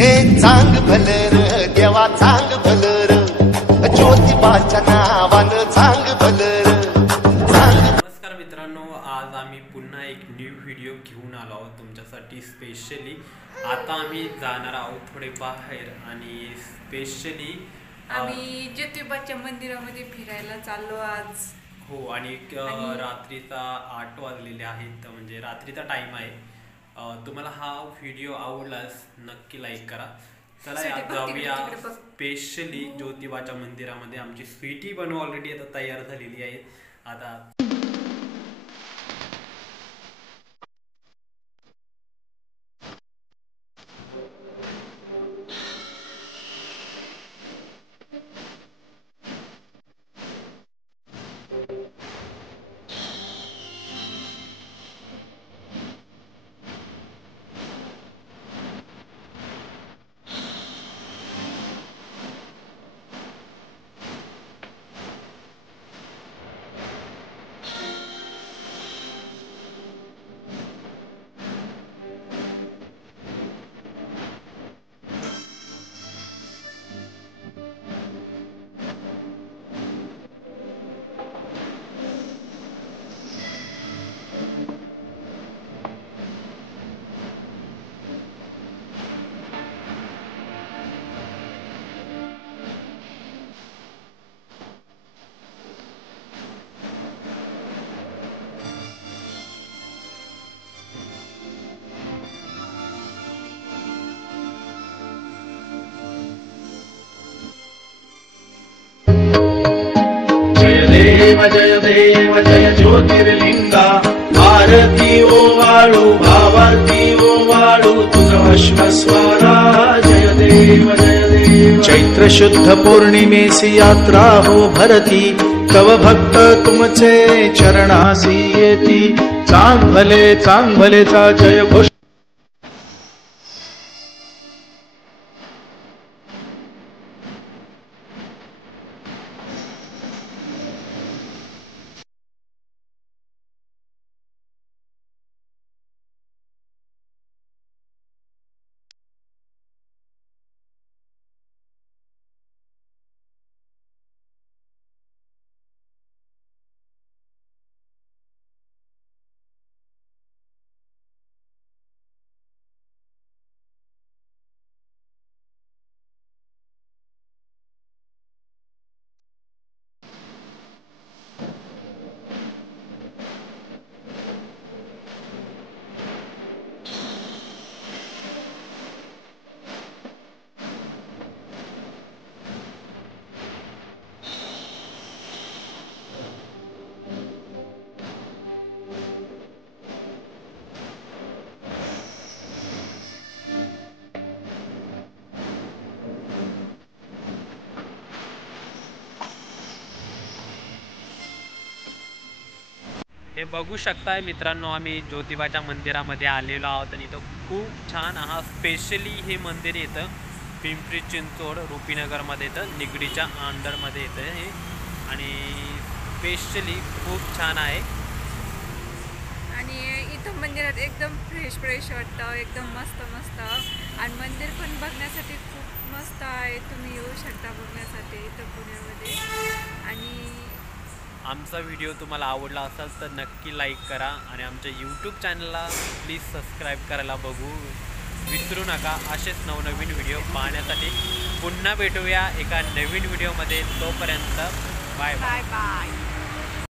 हे चांग भलर देवा चांग भलर ज्योतिबाच्या नावानं चांग भलर चांग। नमस्कार मित्रांनो, आज आम्ही पुन्हा एक न्यू व्हिडिओ घेऊन आलो आहोत तुमच्यासाठी स्पेशली। आता आम्ही जाणार आहोत थोडे बाहेर आणि स्पेशली आम्ही ज्योतिबाच्या मंदिरामध्ये फिरायला चाललो आज। हो, आणि रात्रीचा 8 वाजलेले आहेत, म्हणजे रात्रीचा टाइम आहे। तुम्हाला हा व्हिडिओ आवडल्यास नक्की लाईक करा। चला जाऊया स्पेशली ज्योतिबाच्या मंदिरामध्ये। आमची स्वीटी पण ऑलरेडी आता तयार झालेली आहे। आता जय देव जय ज्योतिर्लिंगा, आरती ओवाळू भावारती ओवाळू तुझ अश्वस्वरा। जय देव चैत्र शुद्ध पौर्णिमेसी यात्रा हो भरती, तव भक्त तुमचे चरणासी येती। चांग भलेचा जय घोष। हे बघू शकताय मित्रांनो, आम्ही ज्योतिबाच्या मंदिरामध्ये आलेलो आहोत आणि इथं खूप छान हा स्पेशली हे मंदिर येतं पिंपरी चिंचवड रुपीनगरमध्ये येतं, निगडीच्या अंडरमध्ये येतं हे, आणि स्पेशली खूप छान आहे। आणि इथं मंदिरात एकदम फ्रेश वाटतं, एकदम मस्त आणि मंदिर पण बघण्यासाठी खूप मस्त आहे। तुम्ही येऊ शकता बघण्यासाठी इथं पुण्यामध्ये। आणि आमचा व्हिडिओ तुम्हाला आवडला असेल तर नक्की लाईक करा आणि आमच्या यूट्यूब चॅनलला प्लीज सबस्क्राईब करायला बघू विसरू नका। असेच नवनवीन व्हिडिओ पाहण्यासाठी पुन्हा भेटूया एका नवीन व्हिडिओमध्ये। तोपर्यंत बाय बाय।